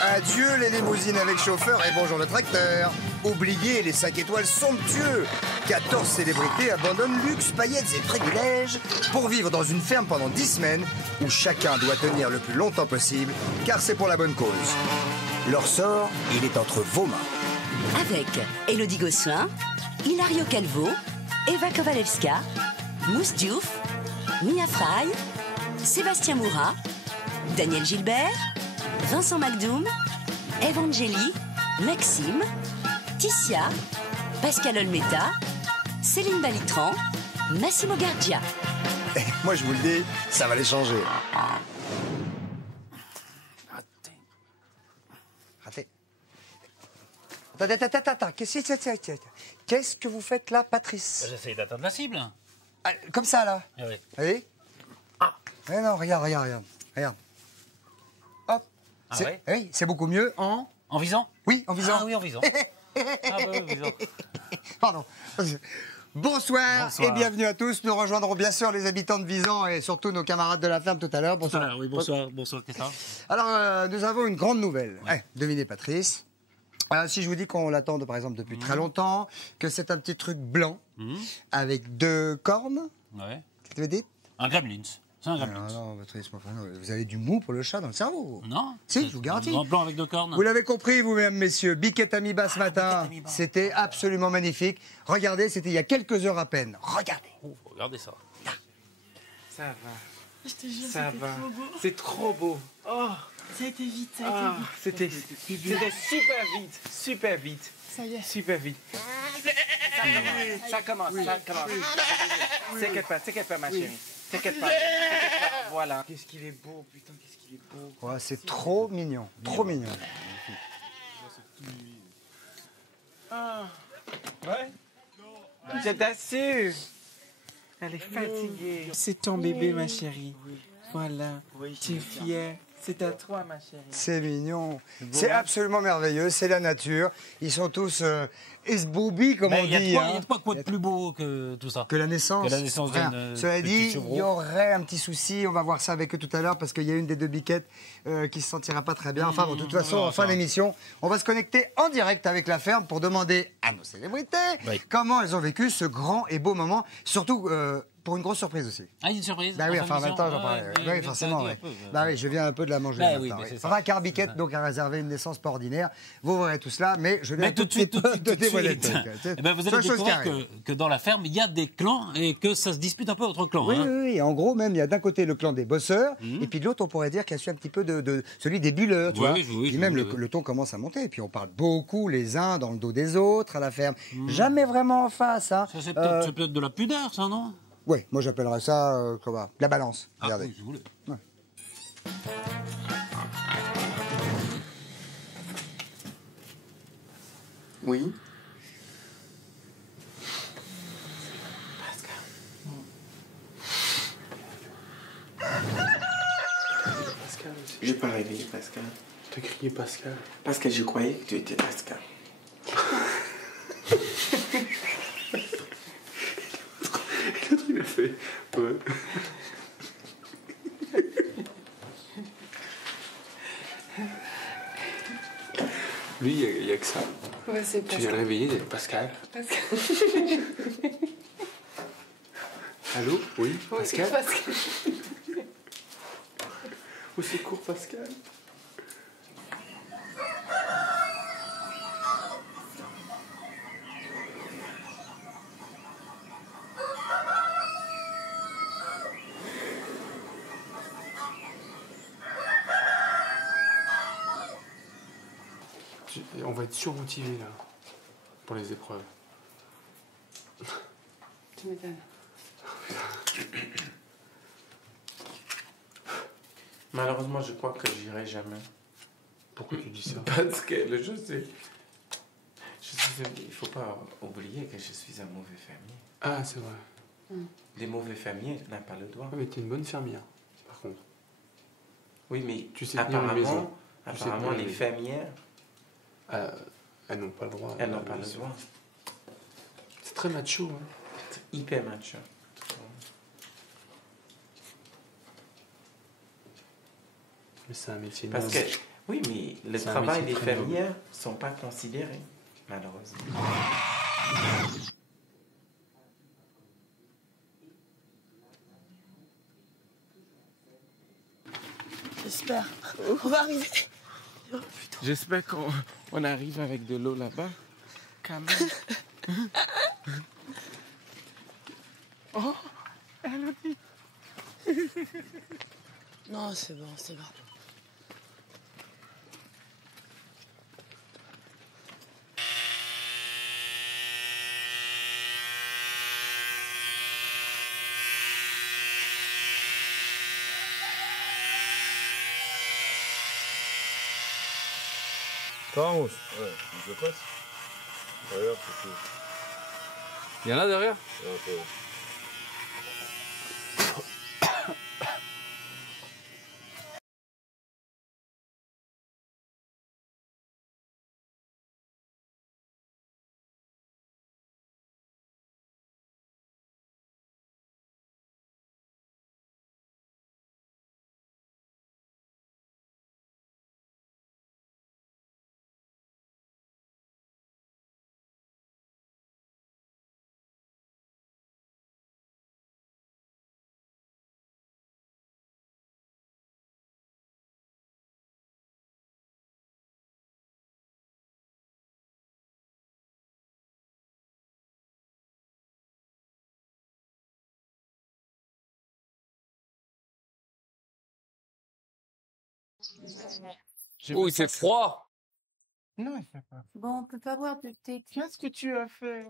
Adieu les limousines avec chauffeur et bonjour le tracteur. Oubliez les 5 étoiles somptueux. 14 célébrités abandonnent luxe, paillettes et privilèges pour vivre dans une ferme pendant 10 semaines où chacun doit tenir le plus longtemps possible car c'est pour la bonne cause. Leur sort, il est entre vos mains. Avec Élodie Gossuin, Hilario Calvo, Eva Kowalewska, Mousse Diouf, Mia Fry, Sébastien Moura, Daniel Gilbert, Vincent Macdoum, Evangélie, Maxime, Ticia, Pascal Olmeta, Céline Balitran, Massimo Gardia. Moi je vous le dis, ça va les changer. Raté. Attends. Qu'est-ce que vous faites là, Patrice? J'essaye d'atteindre la cible. Ah, comme ça, là. Ah oui. Vous voyez? Mais non, regarde. Hop. Ah C'est- ouais? Oui, c'est beaucoup mieux en... En visant? Oui, en visant. Ah oui, en visant. Ah bah oui, visant. Pardon. Bonsoir, Bonsoir. et bienvenue à tous. Nous rejoindrons bien sûr les habitants de Visan et surtout nos camarades de la ferme tout à l'heure. Bonsoir. Ah, oui, bonsoir, Christophe. Alors, nous avons une grande nouvelle. Ouais. Devinez, Patrice. Si je vous dis qu'on l'attend, par exemple, depuis très longtemps, que c'est un petit truc blanc avec 2 cornes, Ouais. qu'est-ce que vous dites? Un gremlins. C'est un gremlins. Non, Patrice, vous avez du mou pour le chat dans le cerveau. Non? Si, je vous garantis. Un grand blanc avec 2 cornes. Vous l'avez compris, vous-même, messieurs. Biquette Amiba ce matin. Biquette Amiba. C'était absolument magnifique. Regardez, c'était il y a quelques heures à peine. Regardez. Oh, regardez ça. Ça va, Je te jure, ça c'était va. trop beau. C'est trop beau. Oh, Ça a été vite, c'était super vite. Ça y est. Super vite. Ça commence. T'inquiète pas, ma chérie. T'inquiète pas. Voilà. Qu'est-ce qu'il est beau, putain, qu'est-ce qu'il est beau. Ouais, c'est trop mignon. Trop mignon. Ouais. Je t'assure. Elle est fatiguée. C'est ton bébé, ma chérie. Voilà. Tu es fière. C'est à toi, ma chérie. C'est mignon. C'est absolument merveilleux. C'est la nature. Ils sont tous esboubis, comme Mais on il y a dit. de quoi, hein. il y a de quoi de plus beau que tout ça. Que la naissance. Que la naissance Rien. d'un Cela petit dit, chevreau. il y aurait un petit souci. On va voir ça avec eux tout à l'heure parce qu'il y a une des 2 biquettes qui se sentira pas très bien. Enfin, bon, de toute façon, en fin d'émission, on va se connecter en direct avec la ferme pour demander à nos célébrités Oui. comment elles ont vécu ce grand et beau moment. Surtout pour une grosse surprise aussi. Ah, il y a une surprise. Bah oui, fin enfin, en même d'émission. temps, j'en parlais. Ouais, Oui, forcément. ça Oui. dit un peu, Bah oui, je viens un peu de la manger. Bah maintenant, oui, mais oui. c'est ça. Enfin, car Biquette donc a réservé une naissance pas ordinaire. Vous verrez tout cela, mais je viens Mais tout de suite, de dévoiler le truc. Eh ben, vous C'est allez une chose qui découvrir arrive. que dans la ferme, il y a des clans et que ça se dispute un peu entre clans. Oui, hein. oui, oui. En gros, même, il y a d'un côté le clan des bosseurs, et puis de l'autre, on pourrait dire qu'il y a su un petit peu de celui des bulleurs, tu Oui, vois. oui, Puis même, oui. le ton commence à monter, et puis on parle beaucoup les uns dans le dos des autres à la ferme. Jamais vraiment en face, hein. Ça, c'est peut-être de la pudeur, ça, non? Oui, moi j'appellerais ça, comment, la balance. Ah, Regardez. oui, si vous voulez. Oui. Pascal aussi. Je n'ai pas réveillé Pascal. T'as crié Pascal. Parce que je croyais que tu étais Pascal. L'autre, il a fait. Ouais. Lui, il n'y a que ça. Ouais, c'est Tu viens le réveiller, Pascal. Allô? Oui, Pascal? Au secours, Pascal. On va être surmotivé là pour les épreuves. Tu m'étonnes. Malheureusement, je crois que j'irai jamais. Pourquoi tu dis ça? Parce que je sais. Il ne faut pas oublier que je suis un mauvais fermier. Ah, c'est vrai. Les mauvais fermiers n'ont pas le droit. Ah, mais t'es une bonne fermière, par contre. Oui, mais Tu sais tenir une maison. Tu sais apparemment tenir une les maison. fermières, Elles n'ont pas le droit. elles n'ont pas le droit. C'est très macho, hein. C'est hyper macho. Mais c'est un métier Parce noble. que, oui, mais Le travail des fermières ne sont pas considérés, malheureusement. J'espère. On va arriver. J'espère qu'on arrive avec de l'eau là-bas. Quand même. Oh, elle a dit. Non, c'est bon, c'est bon. Vamos. Ouais, je passe. Regarde, c'est tout. Il y en a derrière? Ouais, un peu. Oh, il fait froid. Non, il fait pas. Bon, on peut pas boire de thé. Qu'est-ce que tu as fait?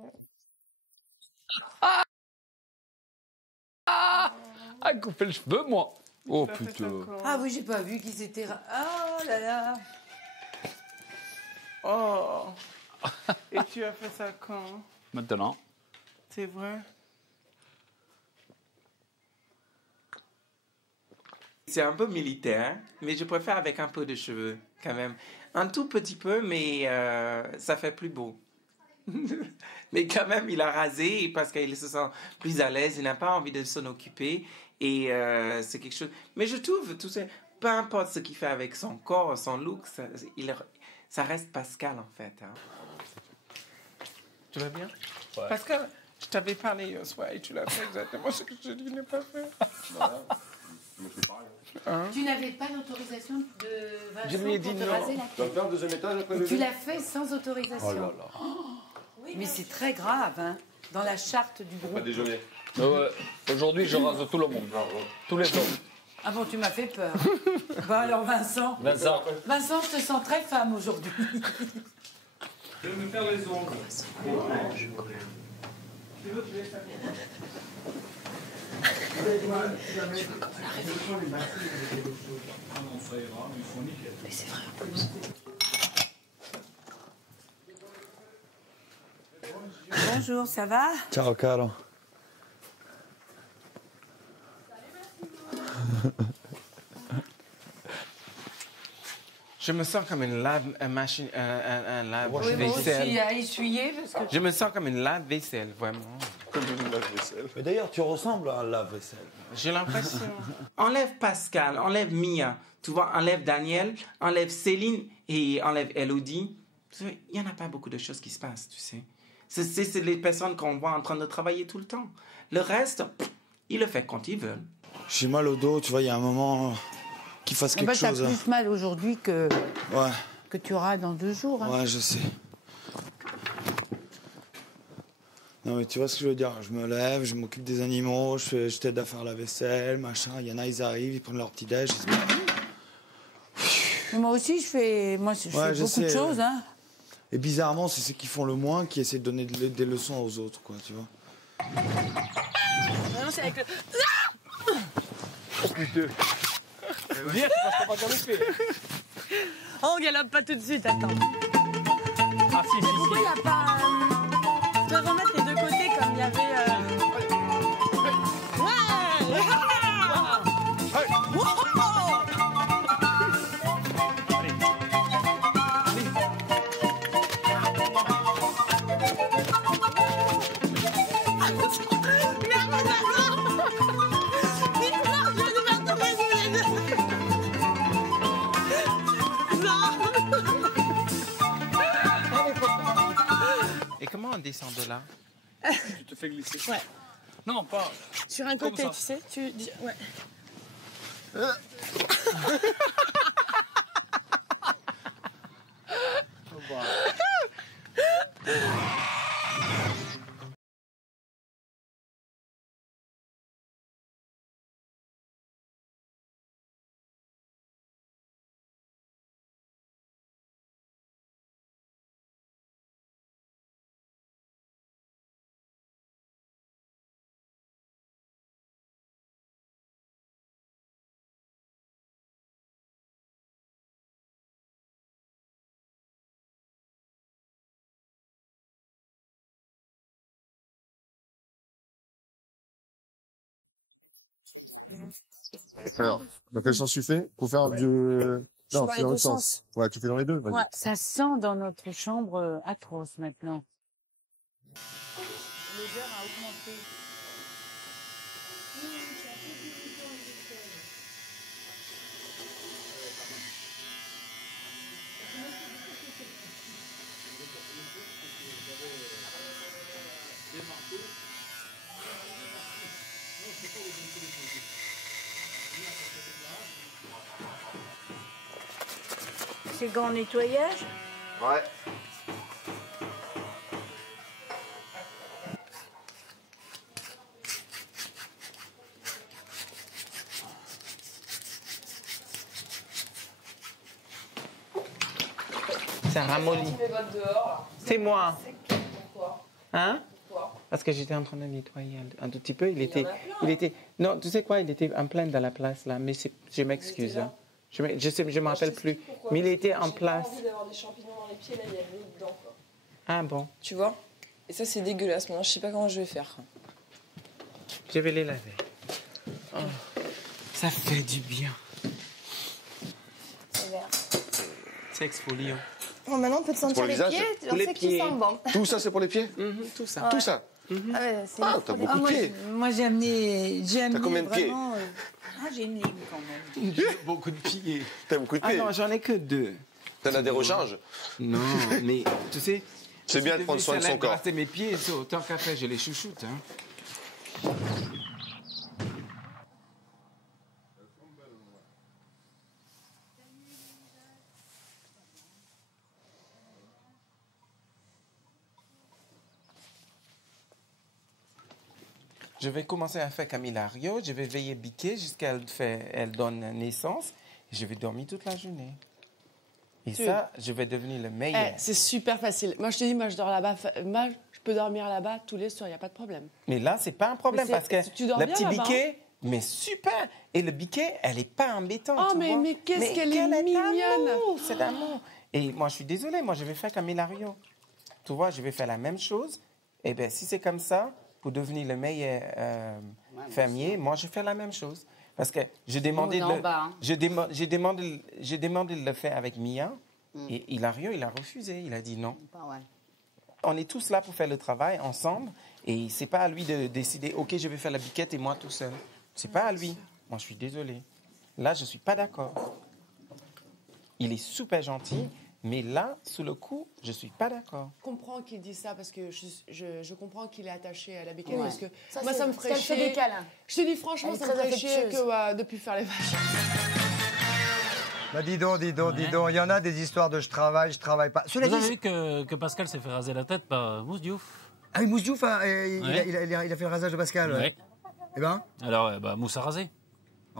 Ah, couper le cheveu, moi. Oh, Tu as fait putain. ça quand? Ah oui, j'ai pas vu qu'ils étaient... Oh là là. Oh. Et tu as fait ça quand? Maintenant. C'est vrai? C'est un peu militaire, mais je préfère avec un peu de cheveux, quand même. Un tout petit peu, mais ça fait plus beau. Mais quand même, il a rasé parce qu'il se sent plus à l'aise, il n'a pas envie de s'en occuper. Et c'est quelque chose... Mais je trouve, tout ça, peu importe ce qu'il fait avec son corps, son look, ça reste Pascal, en fait. Hein. Tu vas bien? Ouais. Pascal, je t'avais parlé hier soir et tu l'as fait exactement ce que je dis ne pas faire. Hein? Tu n'avais pas d'autorisation de Vincent Je lui ai dit pour te non. raser la Tu vas faire un deuxième étage après le Tu l'as fait sans autorisation. Oh là là. Oui, mais c'est très grave, hein, dans la charte du Pas groupe. déjeuner. Aujourd'hui, je rase tout le monde. Tous les hommes. Ah bon, tu m'as fait peur. Bon alors Vincent. Vincent. Vincent, je te sens très femme aujourd'hui. Je vais me faire les ongles. Mais c'est vrai en plus. Bonjour, ça va? Ciao caro. Je me sens comme une machine, un Oui, moi aussi, lave-vaisselle. à essuyer parce que... Je me sens comme une lave-vaisselle, vraiment. Comme une lave-vaisselle. Mais d'ailleurs, tu ressembles à un lave-vaisselle. J'ai l'impression. Enlève Pascal, enlève Mia, tu vois, enlève Daniel, enlève Céline et enlève Elodie. Il n'y en a pas beaucoup de choses qui se passent, tu sais. C'est les personnes qu'on voit en train de travailler tout le temps. Le reste, ils le font quand ils veulent. J'ai mal au dos, tu vois, il y a un moment qu'il fasse quelque T'as chose. plus mal aujourd'hui que tu auras dans 2 jours. Hein. Ouais, je sais. Non, mais tu vois ce que je veux dire. Je me lève, je m'occupe des animaux, je t'aide à faire la vaisselle, machin. Il y en a, ils arrivent, ils prennent leur petit-déj. Moi aussi, je fais beaucoup de choses. Hein. Et bizarrement, c'est ceux qui font le moins qui essaient de donner des leçons aux autres, quoi, tu vois. Non, c'est avec le... Oh putain. Viens, tu passes pas comme fait. Oh, on galope pas tout de suite, attends. Ah si, si, Pourquoi il n'y a pas... Tu dois remettre les 2 côtés comme il y avait... Et comment on descend de là? Tu te fais glisser. Ouais. Non, pas. Sur un côté, ça. tu sais, tu dis... Ouais. Alors, dans quel sens tu fais? Pour faire du... Non, dans c'est les dans deux l'autre sens. Ouais, tu fais dans les deux, vas-y. Ouais. Ça sent dans notre chambre atroce maintenant. L'odeur a augmenté. C'est gants nettoyage? Ouais. Ça ramollit. C'est moi. Hein? Parce que j'étais en train de nettoyer un tout petit peu. Il était. Non, tu sais quoi? Il était en plein dans la place là. Mais je m'excuse. Hein. Je me rappelle plus. Mais il était en place. J'ai envie d'avoir des champignons dans les pieds, là, il y a des dedans, quoi. Ah bon? Tu vois? Et ça, c'est dégueulasse. Maintenant, je sais pas comment je vais faire. Je vais les laver. Oh, ça fait du bien. C'est vert. C'est exfoliant. Bon, maintenant, on peut te sentir pour le les visage? pieds. Pour les On sait qu'ils pieds. sentent bon. Tout ça, c'est pour les pieds? Tout ça. Tout ça? Ah ouais, c'est Ah, t'as beaucoup de pieds. Moi j'ai amené combien de pieds? vraiment. Ah, j'ai une ligne quand même. J'ai beaucoup de pieds. T'as beaucoup de Ah pieds. non, j'en ai que 2. T'en as des rechanges? Non, mais tu sais. C'est bien de prendre soin de son corps. C'est mes pieds, autant qu'à faire, je les chouchoute. Hein. Je vais commencer à faire comme Hilario. Je vais veiller biquer jusqu'à elle donne naissance. Et je vais dormir toute la journée. Et ça, je vais devenir le meilleur. C'est super facile. Moi, je te dis, moi, je dors là-bas. Moi, je peux dormir là-bas tous les soirs, il n'y a pas de problème. Mais là, c'est pas un problème Mais parce que tu dors le bien petit là-bas, biquet, mais super. Et le biquet, elle n'est pas embêtante. Oh, tu mais vois. qu'est-ce qu'elle est mignonne. d'amour, c'est d'amour. Et moi, je suis désolée, moi, je vais faire comme Hilario. Tu vois, je vais faire la même chose. Et bien, si c'est comme ça, pour devenir le meilleur fermier, moi, je fais la même chose. Parce que je demandais, je demandais de le faire avec Mia. Et Hilario, il a refusé. Il a dit non. On est tous là pour faire le travail ensemble. Et c'est pas à lui de décider, OK, je vais faire la biquette et moi tout seul. C'est pas à lui. Moi, je suis désolée. Là, je suis pas d'accord. Il est super gentil, mais là, sous le coup, je suis pas d'accord. Je comprends qu'il dise ça parce que je comprends qu'il est attaché à la bécane. Ouais. Parce que Ça, moi, c'est- ça me parce ferait qu'elle fait chier. des câlins. Je te dis franchement, Elle est ça me très ferait chier affectueuse. que de plus faire les vaches. Bah dis donc, il y en a des histoires de je travaille pas. Cela Vous dit, avez vu que Pascal s'est fait raser la tête par Mousse Diouf? ah oui, Mousse Diouf, hein, Ouais. il a fait le rasage de Pascal. Ouais. Eh ben Alors, Mousse a rasé.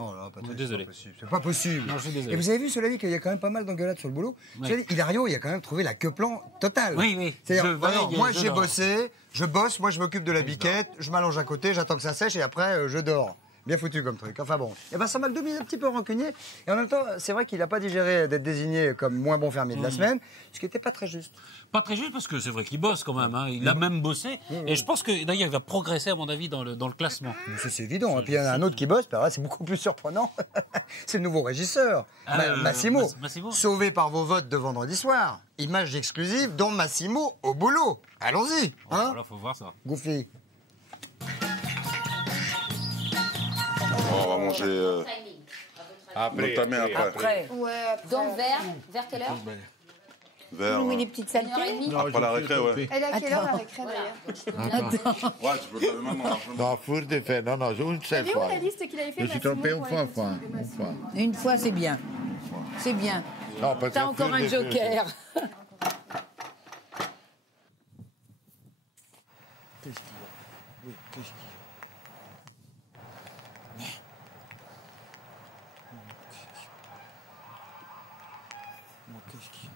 Oh là, pas Désolé. c'est pas possible. Non, je suis désolé. Et vous avez vu, cela dit, qu'il y a quand même pas mal d'engueulades sur le boulot. Ouais. Cela dit, Hilario, il a quand même trouvé la queue-plan totale. Oui, oui. C'est-à-dire, Je vraiment, veille, moi je j'ai dors. bossé, je bosse, moi je m'occupe de la biquette, je m'allonge à côté, j'attends que ça sèche et après je dors. Bien foutu comme truc. Enfin bon. Et ben ça m'a le demi un petit peu rancunier. Et en même temps, c'est vrai qu'il n'a pas digéré d'être désigné comme moins bon fermier de la semaine, ce qui n'était pas très juste. Pas très juste parce que c'est vrai qu'il bosse quand même. Hein. Il a même bossé. Et je pense que d'ailleurs il va progresser à mon avis dans le classement. Mais ça, c'est évident. Et puis il y en a un autre qui bosse, ben là, c'est beaucoup plus surprenant. C'est le nouveau régisseur, Massimo. Massimo. Sauvé par vos votes de vendredi soir. Image exclusive, dont Massimo au boulot. Allons-y. Hein Voilà, faut voir ça. Goofy. On va manger. Après. Notamment après. Ouais, après. Donc vers quelle heure? Vers. Vous nous met les petites saletés. Après la récré, ouais. Elle est à quelle heure la récré d'ailleurs? Attends. Ouais, tu peux faire maintenant. Non, faut le faire. Non, non, une seule Savez où fois. la liste qu'il avait fait? Je suis trompé une fois. Une fois, c'est bien. C'est bien. Non, parce T'as que encore un joker. Qu'est-ce qu'il y a? Oui, qu'est-ce qu'il y a? Moi, qu'est-ce qu'il y a?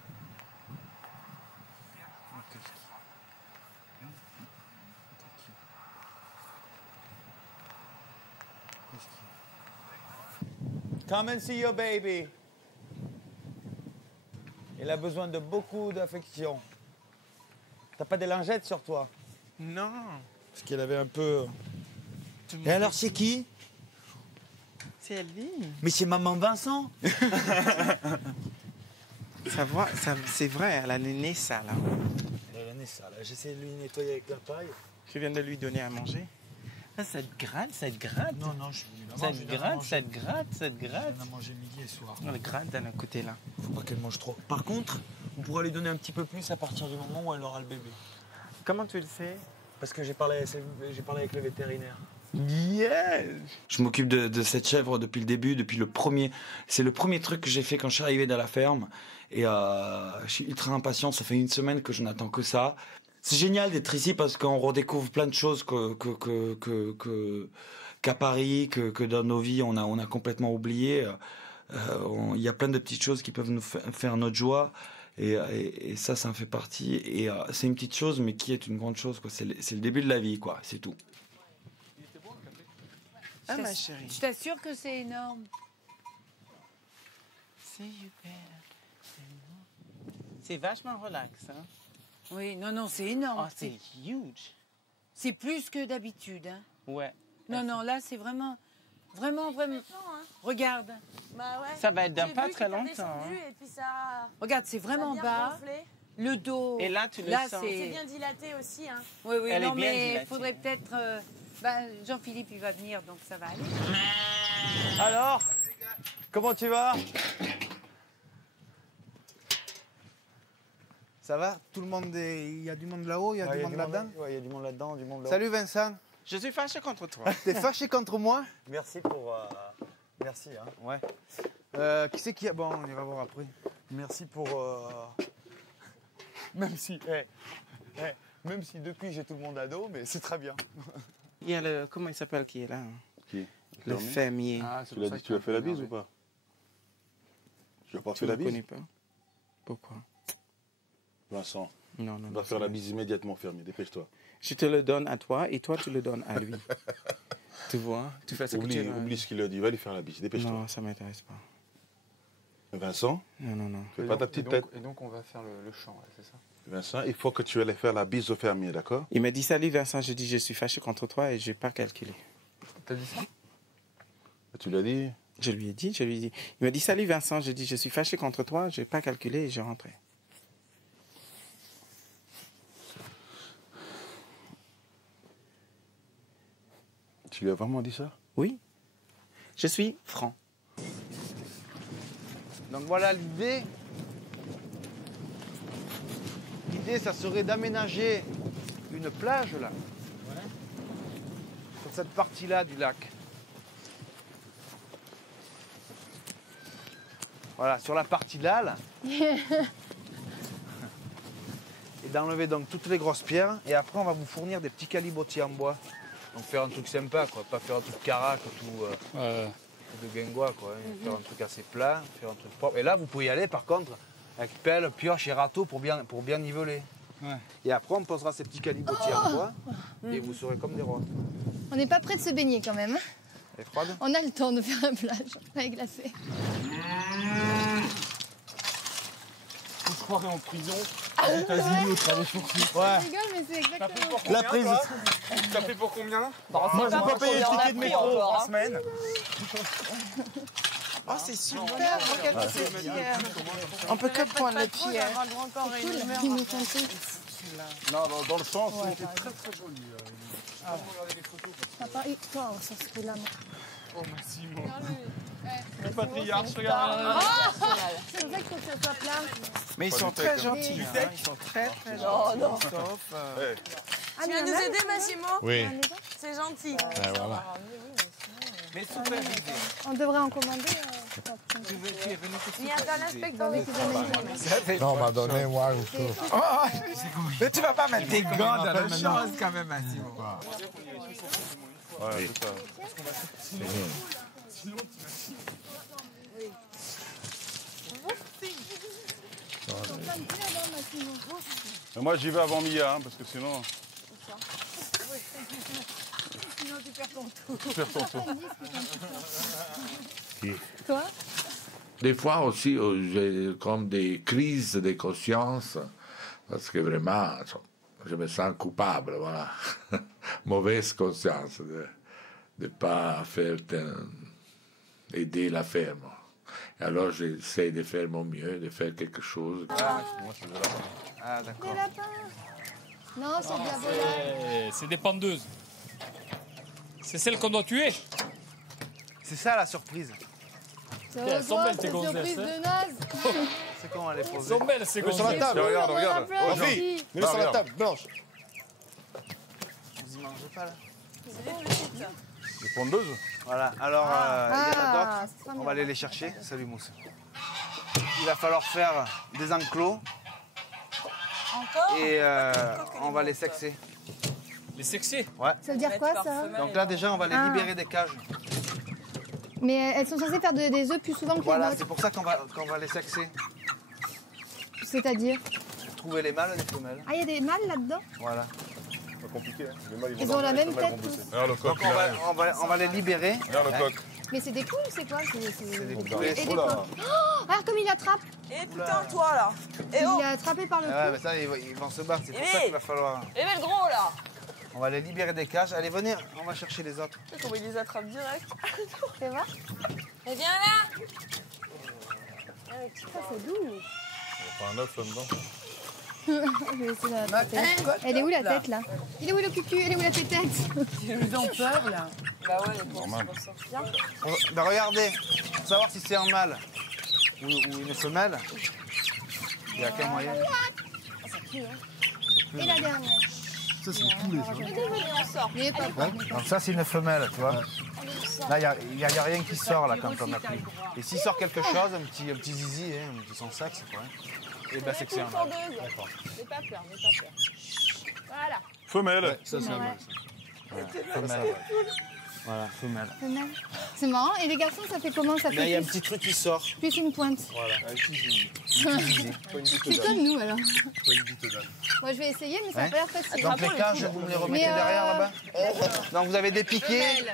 Moi, qu'est-ce qu'il y a? Qu'est-ce qu'il y a? Come and see your baby. Il a besoin de beaucoup d'affection. T'as pas des lingettes sur toi? Non. Parce qu'elle avait un peu... Et alors, c'est qui? C'est lui. Mais c'est maman Vincent. C'est vrai, elle a le nez sale. Hein. Elle a le nez sale. J'essaie de lui nettoyer avec la paille. Je viens de lui donner à manger. Ah, ça te gratte, ça te gratte. Non, non, je suis venu Ça te gratte, ça te gratte, ça te gratte. On a mangé midi et soir. On le gratte d'un côté là. Faut pas qu'elle mange trop. Par contre, on pourra lui donner un petit peu plus à partir du moment où elle aura le bébé. Comment tu le sais? Parce que j'ai parlé avec le vétérinaire. Yes! Je m'occupe de cette chèvre depuis le début, depuis le premier. C'est le premier truc que j'ai fait quand je suis arrivé dans la ferme. Et je suis ultra impatient. Ça fait une semaine que je n'attends que ça. C'est génial d'être ici parce qu'on redécouvre plein de choses qu'à Paris, que dans nos vies on a complètement oublié. Il y a plein de petites choses qui peuvent nous faire notre joie. Et ça en fait partie. Et c'est une petite chose, mais qui est une grande chose, quoi. C'est le début de la vie, quoi. C'est tout. Ah, ma chérie. Je t'assure que c'est énorme. C'est super. C'est vachement relax, hein? Oui, non, non, c'est énorme. Oh, c'est huge. C'est plus que d'habitude, hein? Ouais. Non, non, là, c'est vraiment... Vraiment. Regarde. Bah ouais. Ça va être dans J'ai pas vu très que t'as longtemps. descendu Hein. Et puis ça. Regarde, c'est vraiment ça a bien bas. gonflé. Le dos. Et là, tu le sens. C'est bien dilaté aussi, hein. Oui, oui, Elle non, est bien mais il dilatée. faudrait peut-être... Jean-Philippe, il va venir, donc ça va aller. Alors, comment tu vas? Ça va? Tout le monde il y a du monde là-haut, il y a du monde là-dedans? Ouais, il y a du monde là-dedans, du monde là-haut. Salut Vincent. Je suis fâché contre toi. T'es fâché contre moi? Merci pour... Merci, hein. Ouais. Qui c'est qui a... Bon, on ira voir après. Merci pour... Même si... même si depuis j'ai tout le monde à dos, mais c'est très bien. Il y a le... Comment il s'appelle qui est là? Qui? Le fermier. Ah, tu l'as dit que tu as fait la bise ou pas? Tu n'as pas fait la bise? Je ne connais pas. Pourquoi? Vincent, non, on va faire la bise immédiatement, fermier. Dépêche-toi. Je te le donne à toi et toi tu le donnes à lui. Tu vois? Tu fais ce que tu veux. Oublie ce qu'il a dit. Va lui faire la bise. Dépêche-toi. Non, ça ne m'intéresse pas. Vincent? Non. Fais pas ta petite tête. Et donc on va faire le chant, c'est ça? Vincent, il faut que tu ailles faire la bise au fermier, d'accord? Il m'a dit salut Vincent, je dis je suis fâché contre toi et je n'ai pas calculé. T'as dit ça? Tu l'as dit? Je lui ai dit. Il m'a dit salut Vincent, je dis je suis fâché contre toi, je n'ai pas calculé et je rentrais. Tu lui as vraiment dit ça? Oui. Je suis franc. Donc voilà l'idée. L'idée, ça serait d'aménager une plage là. Sur cette partie-là du lac. Voilà, sur la partie là. Et d'enlever donc toutes les grosses pierres. Et après, on va vous fournir des petits calibotiers en bois. Donc faire un truc sympa, quoi. Pas faire un truc carac ou tout de guingois, quoi. Faire un truc assez plat, faire un truc propre. Et là, vous pouvez y aller, par contre, avec pelle, pioche et râteau pour bien niveler. Ouais. Et après, on posera ces petits calibotiers en bois et vous serez comme des rois. On n'est pas prêt de se baigner quand même. Elle est froide? On a le temps de faire la plage. Elle est glacée. On se croirait en prison. Aux États-Unis, au travail forcé. Ouais. Je rigole, mais c'est exactement ça. La prise. T'as pris pour combien? Moi, j'ai pas payé le ticket de métro. 3 semaines. Oh, c'est super. Regarde ces pierres. On peut que prendre les pierres. Non, dans le sens, Ouais, c'était très très joli. Papa, et toi, ça serait là. Oh, Massimo. Le patriarche, regarde. C'est pour ça qu'il faut que ça soit plat. Mais ils sont très gentils. Ils sont très gentils. Non. Sauf. Tu viens nous aider, Massimo? Oui. C'est gentil. Voilà. Mais supervisé. On devrait en commander. Tu es venu te Il y a un inspecteur. Non, on m'a donné, moi, je trouve. Mais tu vas pas mettre tes gants dans la chose quand même, Massimo. Ouais, c'est ça. Mais moi, j'y vais avant Mia, hein, parce que sinon... Sinon, tu perds ton tour. Tu perds ton tour. Toi? Des fois aussi, j'ai comme des crises de conscience, parce que vraiment, je me sens coupable, voilà. Mauvaise conscience de ne pas faire aider la ferme. Et alors, j'essaie de faire mon mieux, de faire quelque chose. Ah, d'accord. Des lapins. Non, c'est de la volaille. C'est des pendeuses. C'est celle qu'on doit tuer. C'est ça la surprise. Elles sont belles, tes Surprise gonzesses. de naze. C'est comment on va les Elles poser. sont belles, ces Mets-le sur la gonzesses. table, regarde, regarde. plein, Oh, fille, mets-le sur la table, Blanche. Vous y mangez pas là? C'est des petites. Les pondeuses. Voilà, alors il y en a Ah, d'autres. c'est pas On bien. va aller les chercher. Salut Mousse. Il va falloir faire des enclos Encore? et on va les sexer. Les sexés. Ouais. Ça veut dire quoi, ça? Donc là déjà on va les Ah. libérer des cages. Mais elles sont censées faire des œufs plus souvent que les Voilà, nôtres. c'est pour ça qu'on va les sexer. C'est-à-dire? Trouver les mâles et les femelles. Ah, il y a des mâles là-dedans? Voilà. Pas compliqué, hein. Les mâles, Ils vont ont la dormir, même les femelles tête vont bosser. tous. Regarde le coq. Donc on va les libérer. Regarde le coq. Mais c'est des poules, c'est quoi? C'est des poules. poulets. Et des Oula. coqs. Oh, regarde comme il attrape. Eh putain, toi là. Eh Il oh. est attrapé par le Ah ouais, cou. mais ça ils vont se battre. C'est pour Eh ça oui. qu'il va falloir. Eh mais le gros là. On va les libérer des cages. Allez, venez, on va chercher les autres. Tu sais comment il les attrape direct. Fais voir. Eh viens là. Ça, c'est doux. Il y a pas un œuf là-dedans. Je vais essayer de l'attraper. Elle est où la tête là? Il est où le cucu? Elle est où la tête? Ils ont peur, là. Bah ouais, les Normal. Ben regardez, pour savoir si c'est un mâle ou une femelle, il n'y a qu'un moyen. Et la dernière. Ça, c'est tous les jours. on sort. Mais pas Donc ça c'est une femelle, tu vois. Là il n'y a rien qui sort là quand on appuie. Et s'il sort quelque chose, un petit zizi, hein, un petit son sexe, quoi. Et ben c'est que c'est un mâle. D'accord. N'aie pas peur, n'aie pas peur. Voilà. Femelle. Ça c'est un mâle. Femelle. Voilà, femelle. Femelle. C'est marrant. Et les garçons, ça fait comment? Ça Là il y a un fait petit truc qui sort. plus une pointe. Voilà, un petit zizi. C'est comme nous alors. Moi je vais essayer, mais ça Hein n'a pas l'air facile. Donc les cages, vous me les remettez derrière là-bas. Donc vous avez des piquets.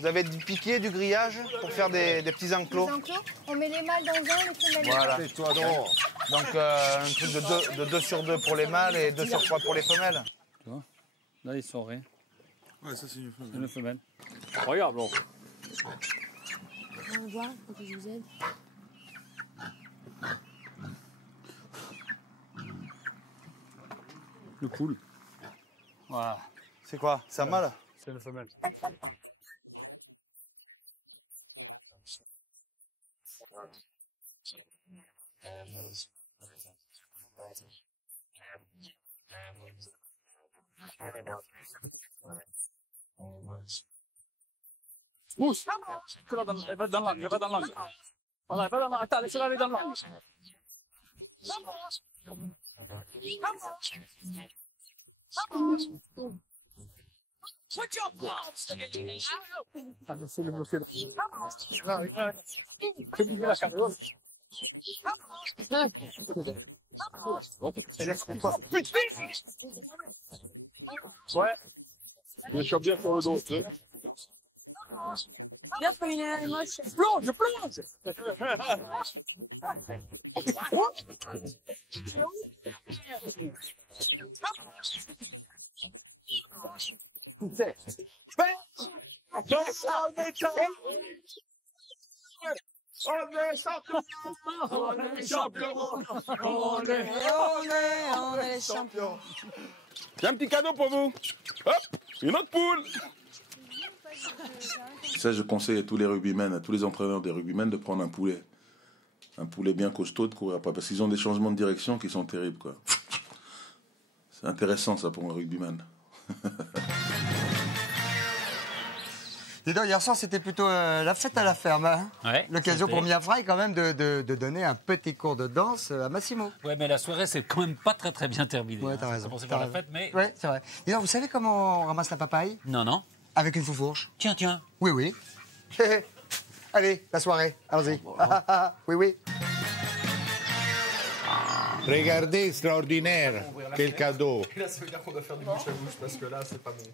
Vous avez du piquet, du grillage pour faire des petits enclos. Les enclos, on met les mâles dans un, les femelles Voilà. dans l'autre. Donc un truc de 2 sur 2 pour les mâles et 2 sur 3 pour les femelles. Tu vois? Là, ils sont rien. Ouais, ça, c'est une femelle. C'est une femelle. Regarde, bon. On va voir, faut que je vous aide. Le poule. Voilà. C'est quoi? C'est un mâle? C'est une femelle. Mousse! Elle va dans l'angle, elle va dans l'angle. Voilà, elle va dans l'angle. Attends, laisse-la aller dans l'angle. Allez, c'est le bloqué là. Fais bouger la caméra. Ouais. Je suis bien sur le dos. Bien comme il est moche. Je plonge. On est les champions. J'ai un petit cadeau pour vous. Hop, une autre poule. ça, je conseille à tous les rugbymen, à tous les entraîneurs des rugbymen de prendre un poulet. Un poulet bien costaud de courir après. Parce qu'ils ont des changements de direction qui sont terribles, quoi. C'est intéressant, ça, pour un rugbyman. Dis donc, hier soir, c'était plutôt la fête à la ferme. Hein, ouais, l'occasion pour Mia Fry, quand même, de donner un petit cours de danse à Massimo. Ouais, mais la soirée, c'est quand même pas très très bien terminée. Ouais, t'as raison. On pensait faire la fête, mais... Ouais, c'est vrai. Dis donc, vous savez comment on ramasse la papaye? Non, non. Avec une foufourche. Tiens, tiens. Oui, oui. Allez, la soirée, allons-y. Oui, oui. Regardez, extraordinaire. Quel cadeau. Et là, ça veut dire qu'on doit faire du bouche à bouche, parce que là, c'est pas bon.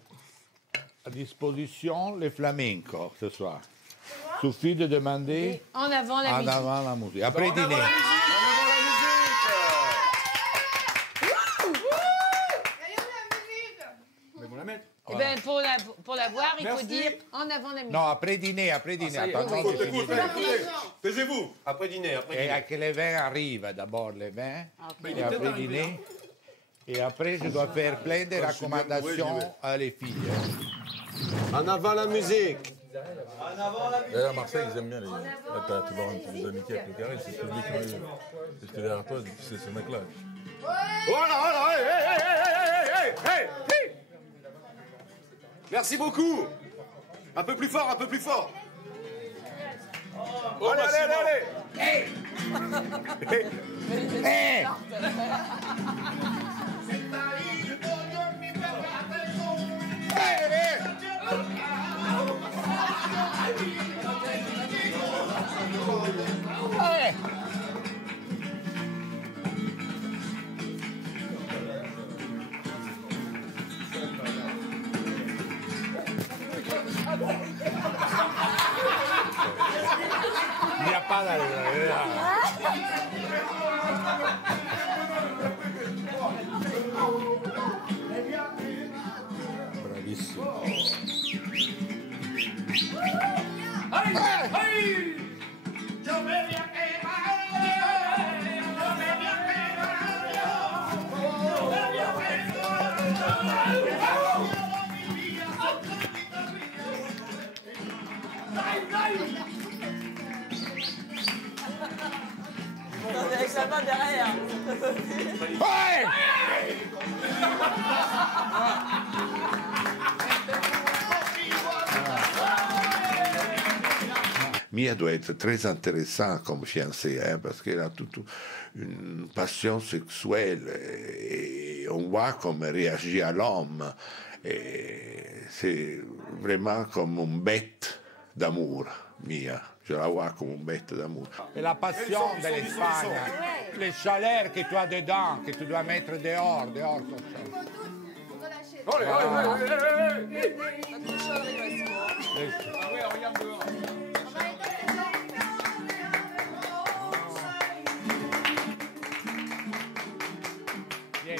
À disposition, les flamencos ce soir. Suffit de demander. En avant la musique. En avant la musique. Après dîner. Eh ben, pour la voir, il faut dire en avant la musique. Non, après dîner, après dîner. Attendez, écoutez. Taisez-vous. Après dîner, Et que les vins arrivent, d'abord les vins, et après dîner. Et après, je dois faire plein de recommandations à les filles. En avant la musique. D'ailleurs, à Marseille, ils aiment bien les... Là, tu vas avoir un petit amitié avec le carré, c'est celui qui arrive. J'étais derrière toi, c'est ce mec-là. Voilà, hey. Merci beaucoup. Un peu plus fort, un peu plus fort. Oh, allez. Hey. Hey. Il n'y a pas Bravissimo. Avec la main derrière. Ouais. Mia doit être très intéressant comme fiancée, hein, parce qu'elle a toute une passion sexuelle et on voit comment elle réagit à l'homme. C'est vraiment comme une bête d'amour, Mia. Je la vois comme une bête d'amour. Et la passion de l'Espagne, les chaleurs que tu as dedans, que tu dois mettre dehors ton chaleur.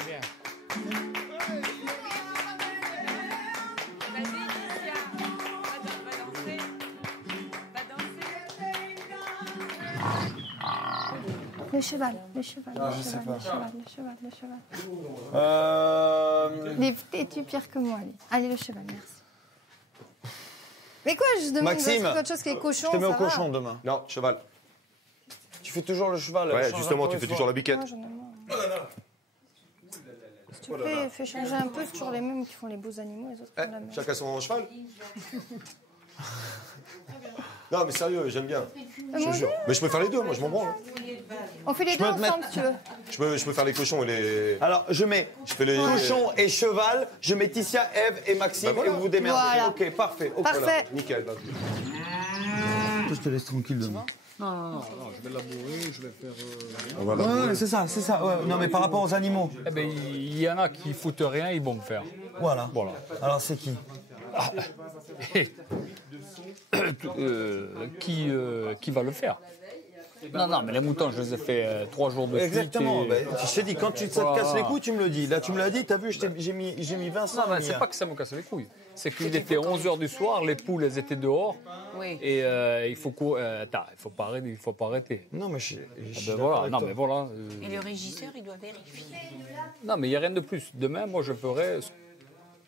Viens. Le cheval. Je sais pas. Le cheval. Es-tu pire que moi, allez, le cheval, merci. Mais quoi, je demande Maxime, autre chose que les cochons. je te mets au ça va. cochon demain. Non, cheval. Tu fais toujours le cheval. Ouais, change justement, un peu tu fais les toujours la fois. biquette. Moi, j'en ai marre. S'il te plaît, fais changer un peu, c'est toujours les mêmes qui font les beaux animaux, les autres font la merde. Chacun son cheval. Non, mais sérieux, j'aime bien. Je te jure. Mais je peux faire les deux, moi, je m'en branle. On fait les deux ensemble, si tu veux. Je peux faire les cochons et les... Alors, je mets cochon et cheval, je mets Ticia, Eve et Maxime Bah voilà. et vous vous démerdez. Voilà. Ok, parfait. Parfait. Voilà, nickel. Je te laisse tranquille demain. Non, je vais labourer, je vais faire... Ouais, c'est ça. Ouais. Non, mais par rapport aux animaux. Eh ben, il y en a qui foutent rien, ils vont me faire. Voilà. Alors, c'est qui? Qui va le faire? Non, mais les moutons, je les ai fait 3 jours de suite. Exactement. et- Je t'ai dit, quand ça te casse les couilles, tu me le dis. Là, tu me l'as dit, t'as vu, j'ai mis Vincent. Non, mais c'est pas que ça me casse les couilles. C'est qu'il était 11h du soir, les poules, elles étaient dehors. Oui. Et il faut pas arrêter. Non, mais voilà. Non, mais voilà. Et le régisseur, il doit vérifier. Non, mais il n'y a rien de plus. Demain, moi, je ferai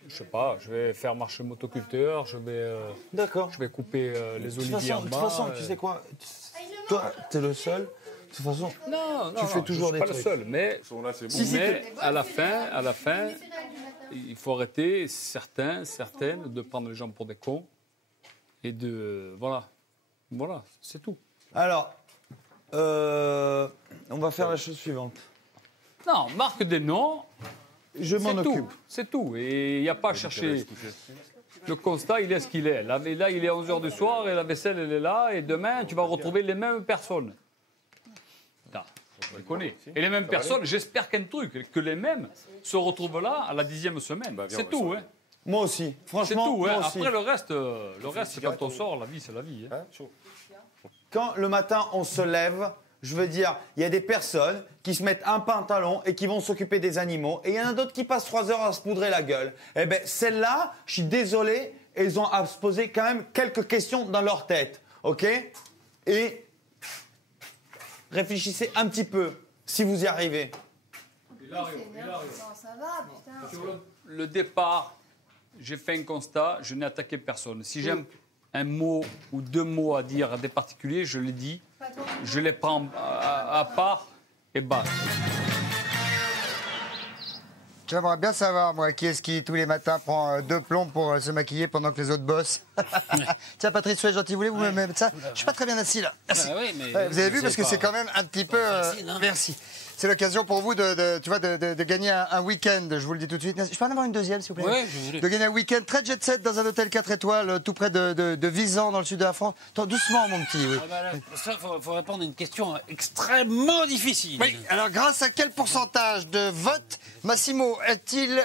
Je sais pas, je vais faire marcher le motoculteur, je vais. D'accord. Je vais couper les De toute oliviers en façon, bas. tu sais quoi? Toi, t'es le seul. De toute façon, tu fais toujours des je trucs. suis pas le seul, mais, à la fin, il faut arrêter certaines de prendre les gens pour des cons et de voilà, c'est tout. Alors, on va faire la chose suivante. Non, marque des noms. Je m'en occupe. C'est tout. Et il n'y a pas à chercher. Le constat, il est ce qu'il est. Là, il est 11h du soir et la vaisselle, elle est là. Et demain, tu vas retrouver les mêmes personnes. Putain, on les connaît. Et les mêmes personnes, j'espère qu'un truc, que les mêmes se retrouvent là à la 10e semaine. C'est tout, hein. Moi aussi. Franchement, c'est tout, hein. moi aussi. Après, le reste, quand on sort, la vie, c'est la vie. Hein. Quand le matin, on se lève, je veux dire, il y a des personnes qui se mettent un pantalon et qui vont s'occuper des animaux. Et il y en a d'autres qui passent 3 heures à se poudrer la gueule. Eh bien, celles-là, je suis désolé, elles ont à se poser quand même quelques questions dans leur tête. OK? Et réfléchissez un petit peu, si vous y arrivez. Ça va, putain. Sur le départ, j'ai fait un constat, je n'ai attaqué personne. Si j'ai un mot ou 2 mots à dire à des particuliers, je les dis, je les prends à part et basta. J'aimerais bien savoir, moi, qui est-ce qui, tous les matins, prend 2 plombs pour se maquiller pendant que les autres bossent. Tiens, Patrice, soyez gentil, voulez-vous me mettre ça? Je suis pas très bien assis, là. Merci. Bah oui, mais Vous avez vu, parce que pas- c'est quand même un petit peu... facile, hein. Merci. C'est l'occasion pour vous de gagner un week-end, je vous le dis tout de suite. Je peux en avoir une deuxième, s'il vous plaît? Ouais, je voulais. De gagner un week-end très jet-set dans un hôtel 4 étoiles, tout près de Visan, dans le sud de la France. Attends, doucement, mon petit, oui. Ah bah là, ça, faut répondre à une question extrêmement difficile. Oui, alors grâce à quel pourcentage de vote Massimo est-il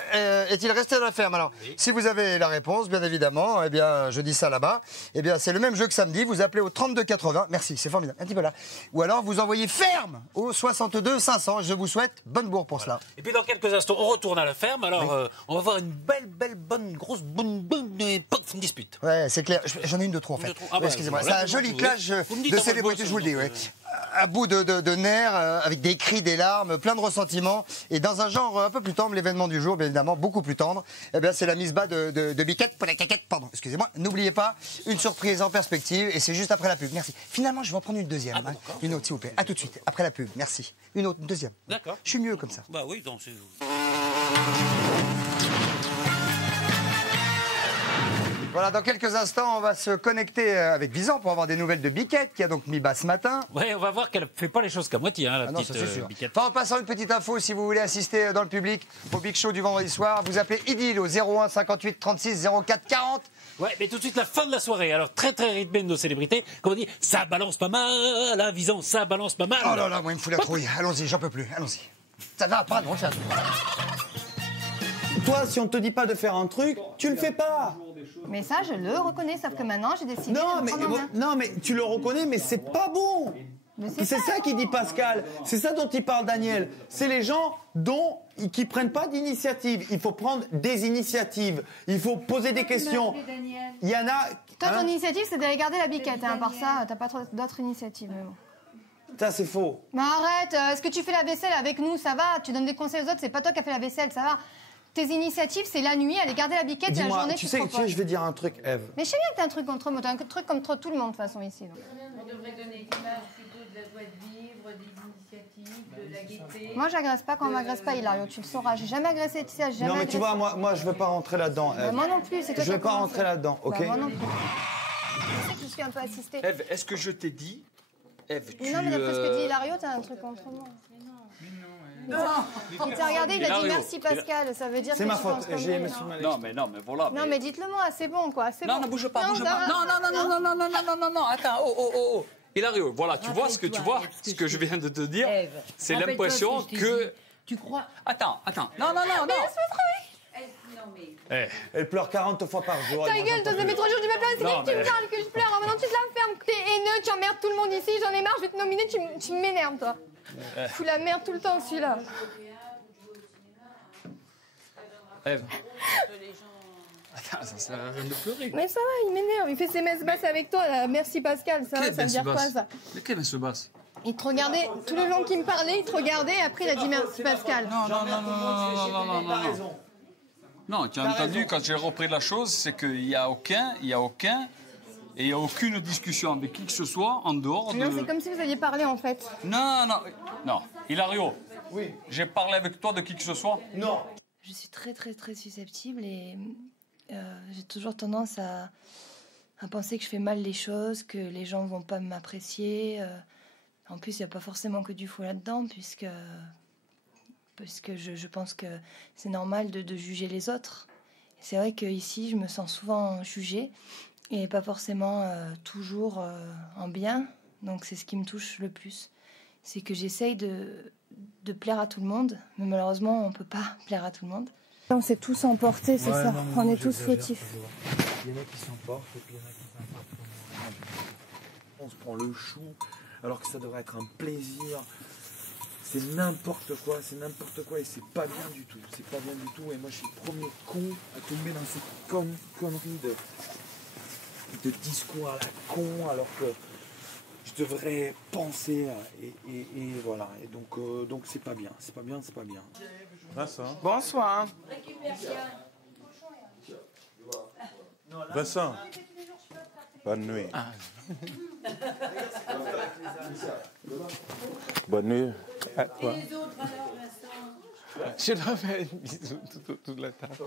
resté dans la ferme? Alors, si vous avez la réponse, bien évidemment, eh bien, je dis ça là-bas, eh bien, c'est le même jeu que samedi, vous appelez au 3280, merci, c'est formidable, un petit peu là. Ou alors, vous envoyez ferme au 62 500, je vous souhaite bonne bourre pour cela. Et puis dans quelques instants, on retourne à la ferme. Alors, on va voir une bonne, grosse, bonne dispute. Ouais, c'est clair, j'en ai une de trop en fait. Ah bah, excusez-moi, voilà, c'est un joli clash vous me dites de en célébrités, je vous le dis, donc, oui. À bout de nerfs, avec des cris, des larmes, plein de ressentiments. Et dans un genre un peu plus tendre, l'événement du jour, bien évidemment, beaucoup plus tendre, eh bien, c'est la mise bas de Biquette pour la caquette. Pardon, excusez-moi. N'oubliez pas, une surprise en perspective, et c'est juste après la pub. Merci. Finalement, je vais en prendre une deuxième. Ah, d'accord. Une autre, s'il vous plaît. À tout de suite, après la pub. Merci. Une autre, une deuxième. D'accord. Je suis mieux comme ça. Bah oui, donc c'est... Voilà, dans quelques instants, on va se connecter avec Visan pour avoir des nouvelles de Biquette, qui a donc mis bas ce matin. Ouais, on va voir qu'elle fait pas les choses qu'à moitié, hein, la Ah non, petite ça, c'est sûr. Biquette. Enfin, en passant une petite info, si vous voulez assister dans le public au Big Show du vendredi soir, vous appelez Idylle au 01 58 36 04 40. Ouais, mais tout de suite, la fin de la soirée. Alors, très rythmé de nos célébrités. Comme on dit, ça balance pas mal, là, Visan, ça balance pas mal. Oh là là, moi, il me fout la trouille. Allons-y, j'en peux plus. Allons-y. Ça va pas, non, ça. Toi, si on te dit pas de faire un truc, tu le fais pas. Mais ça, je le reconnais, sauf que maintenant, j'ai décidé Non, de mais, prendre en main. non, mais tu le reconnais, mais c'est pas bon. C'est ça qui dit Pascal. C'est ça dont il parle Daniel. C'est les gens qui prennent pas d'initiative. Il faut prendre des initiatives. Il faut poser des questions. Il y en a. Toi, ton initiative, c'est d'aller garder la biquette. Hein. Par ça, t'as pas d'autres initiatives. Mais bon. Ça, c'est faux. Mais arrête, est-ce que tu fais la vaisselle avec nous? Ça va. Tu donnes des conseils aux autres, c'est pas toi qui as fait la vaisselle, ça va. Tes initiatives, c'est la nuit, aller garder la biquette et la journée, tu sais, je vais dire un truc, Ève. Mais je sais bien que t'as un truc contre moi, t'as un truc contre tout le monde, de toute façon, ici. Donc. On devrait donner l'image plutôt de la joie de vivre, des initiatives, de la gaieté. Moi, j'agresse pas quand on m'agresse pas, Hilario, tu le sauras. J'ai jamais agressé, tu sais, j'ai jamais Non, mais agressé. tu vois, moi, je veux pas rentrer là-dedans, Ève. Bah, moi non plus, c'est toi Je qui veux as pas commencé. rentrer là-dedans, ok? Bah, moi non plus. Je sais que je suis un peu assistée. Ève, est-ce que je t'ai dit, Ève, tu... Non, mais d'après ce que dit Hilario, t'as un truc contre moi. Il t'a regardé, il a dit Hilario, merci Pascal, ça veut dire que C'est ma tu faute, penses comme j'ai lui, me non. suis mal Non, mais voilà. Non, mais dites-le moi, c'est bon, quoi, c'est bon. Non, ne bouge pas, bouge ça pas. va. Non, attends, oh. Hilario, voilà, tu vois ce que je viens de te dire, c'est l'impression que... Tu crois... Attends, non. Mais laisse-moi travailler. Non, mais... Elle pleure 40 fois par jour. Ta gueule, toi, ça fait 3 jours que tu m'appelles, c'est Non, que tu me mais- parles, que je pleure. Maintenant, tu te la fermes, que t'es haineux, tu emmerdes tout le monde ici, j'en ai marre, je vais te nominer, tu m'énerves, toi. Fous la merde tout le temps, celui-là. Ève. Attends, ça sert à rien de pleurer. Mais ça va, il m'énerve, il fait ses messes basses avec toi, là. Merci Pascal, ça va, ça veut dire quoi, ça? Mais quelle se basse? Il te regardait, tout le long qu'il me parlait, il te regardait, et après il a dit merci Pascal. Non. Non, tu as entendu, quand j'ai repris la chose, c'est qu'il n'y a aucun, et il n'y a aucune discussion avec qui que ce soit en dehors de... Non, c'est comme si vous aviez parlé, en fait. Non. Hilario, oui. J'ai parlé avec toi de qui que ce soit? Non. Je suis très susceptible et j'ai toujours tendance à penser que je fais mal les choses, que les gens vont pas m'apprécier. En plus, il n'y a pas forcément que du faux là-dedans, puisque je pense que c'est normal de juger les autres. C'est vrai qu'ici, je me sens souvent jugée et pas forcément toujours en bien. Donc c'est ce qui me touche le plus. C'est que j'essaye de plaire à tout le monde, mais malheureusement, on ne peut pas plaire à tout le monde. On s'est tous emportés, c'est ça. On est tous fautifs. Il y en a qui s'emportent et puis il y en a qui s'emportent. On se prend le chou alors que ça devrait être un plaisir. C'est n'importe quoi et c'est pas bien du tout. C'est pas bien du tout et moi je suis le premier con à tomber dans cette connerie de discours à la con alors que je devrais penser et voilà. Et donc c'est pas bien. Vincent. Bonsoir. Vincent. Bonne nuit. Bonne nuit. À toi. Et les autres alors, Vincent? Je dois faire un bisou toute la table.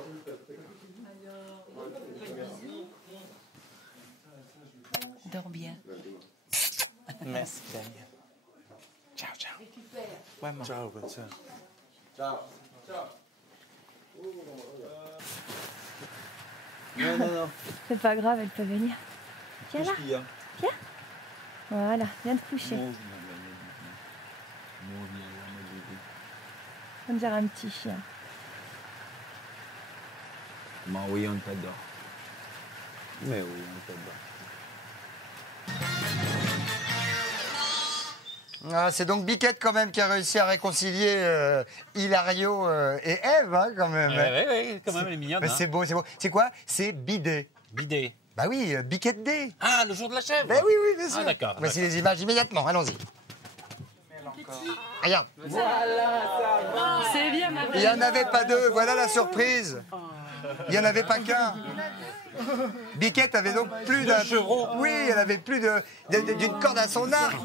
Dors bien. Merci, Daniel. Ciao. Ouais, maman. Ciao, Vincent. Ciao. Non. C'est pas grave, elle peut venir. Viens là. Qu'est-ce qu'il y a? Viens. Voilà, viens te coucher. On dirait un petit chien. Oui, on t'adore. Mais oui, on t'adore. C'est donc Biquette quand même qui a réussi à réconcilier Hilario et Ève, hein, quand même. Oui, quand même, elle est mignonne. Mais c'est beau. C'est quoi? C'est Bidet. Bidet. Bah oui, Biquette D. Ah, le jour de la chèvre. Ben oui, bien sûr. Ah, d'accord. Voici les images immédiatement, allons-y. Regarde. C'est bien, ma Il n'y en avait pas deux, voilà la surprise. Il n'y en avait pas qu'un. Biquette avait donc plus d'un chevreau. Oui, elle avait plus d'une corde à son arc,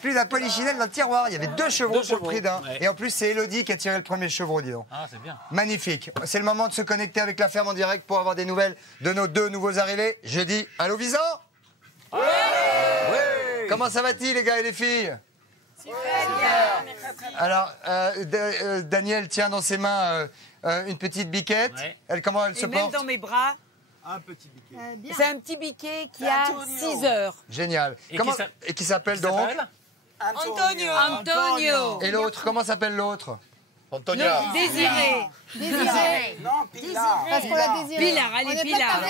plus d'un polichinelle dans le tiroir. Il y avait deux chevreaux pour le prix d'un. Ouais. Et en plus, c'est Élodie qui a tiré le premier chevreau, dis donc. Ah, c'est bien. Magnifique. C'est le moment de se connecter avec la ferme en direct pour avoir des nouvelles de nos deux nouveaux arrivés. Je dis allô, Visan. Ouais. Comment ça va-t-il, les gars et les filles? Alors, Daniel tient dans ses mains une petite biquette. Ouais. Comment elle se porte? porte? Même dans mes bras. Un petit biquet. C'est un petit biquet qui a 6 heures. Génial. Et qui s'appelle donc? Antonio. Et l'autre, comment s'appelle l'autre? Antonia. Désiré. Non, Pilar. Parce qu'on l'a désiré. Pilar, allez, Pilar.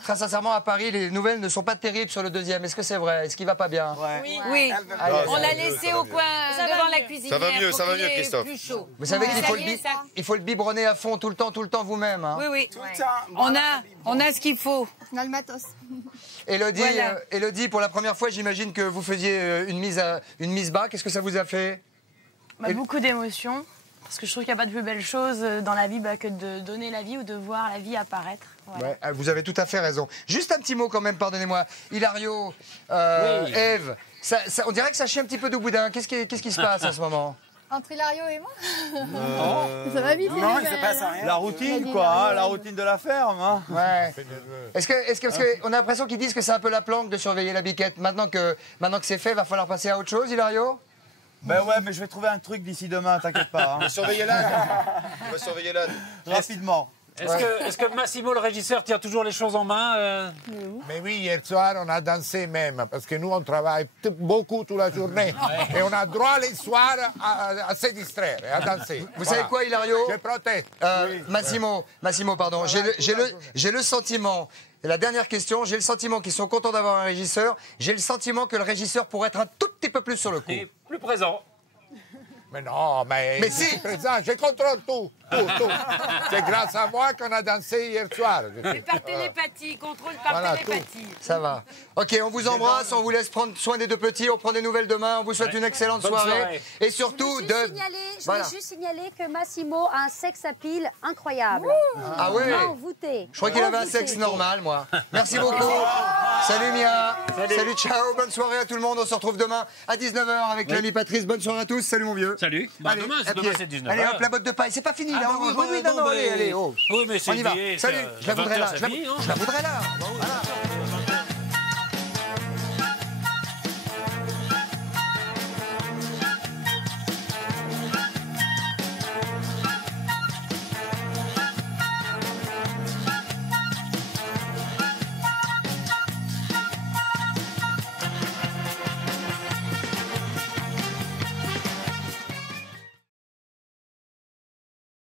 Très sincèrement, à Paris, les nouvelles ne sont pas terribles sur le deuxième. Est-ce que c'est vrai? Est-ce qu'il va pas bien? Oui. On l'a laissé au coin devant la cuisine. Ça va mieux, Christophe. Plus chaud. Vous savez qu'il faut le biberonner à fond tout le temps vous-même. Hein. Oui. On a ce qu'il faut. On a le matos. Élodie, pour la première fois, j'imagine que vous faisiez une mise bas. Qu'est-ce que ça vous a fait? Beaucoup d'émotions, parce que je trouve qu'il n'y a pas de plus belle chose dans la vie que de donner la vie ou de voir la vie apparaître. Voilà. Ouais, vous avez tout à fait raison. Juste un petit mot quand même, pardonnez-moi. Hilario, Ève, on dirait que ça chie un petit peu de boudin. Qu'est-ce qui se passe en ce moment? Entre Hilario et moi Ça va vite. Non, il se passe rien. La routine, quoi, la routine de la ferme. Hein. Ouais. Parce qu'on a l'impression qu'ils disent que c'est un peu la planque de surveiller la biquette. Maintenant que c'est fait, va falloir passer à autre chose, Hilario? Ben ouais, mais je vais trouver un truc d'ici demain, t'inquiète pas. Hein. On va surveiller là. Rapidement. Est-ce que Massimo, le régisseur, tient toujours les choses en main Mais oui, hier soir, on a dansé même, parce que nous, on travaille beaucoup toute la journée. Et on a droit les soirs à se distraire et à danser. Vous savez quoi, Hilario? Je proteste. Massimo, pardon. J'ai le sentiment... Et la dernière question, j'ai le sentiment qu'ils sont contents d'avoir un régisseur. J'ai le sentiment que le régisseur pourrait être un tout petit peu plus sur le coup. Et plus présent. Mais non, mais si présent, je contrôle tout. tout. C'est grâce à moi qu'on a dansé hier soir. C'est par télépathie, contrôle par télépathie. Ça va. Ok, on vous embrasse, on vous laisse prendre soin des deux petits, on prend des nouvelles demain, on vous souhaite une excellente soirée. Et surtout Je voulais juste signaler que Massimo a un sexe à pile incroyable. Ah ouais. Envoûté. Je crois qu'il avait un sexe normal, moi. Merci beaucoup. Salut Mia. Salut, ciao. Bonne soirée à tout le monde. On se retrouve demain à 19h avec l'ami Patrice. Bonne soirée à tous. Salut mon vieux. Salut. Allez, Demain, c'est 19h. Allez, hop, la botte de paille. C'est pas fini là. Oui, allez. Oh. mais On y va. c'est Salut. Je la voudrais là. c'est fini, hein. Je la voudrais là. Voilà.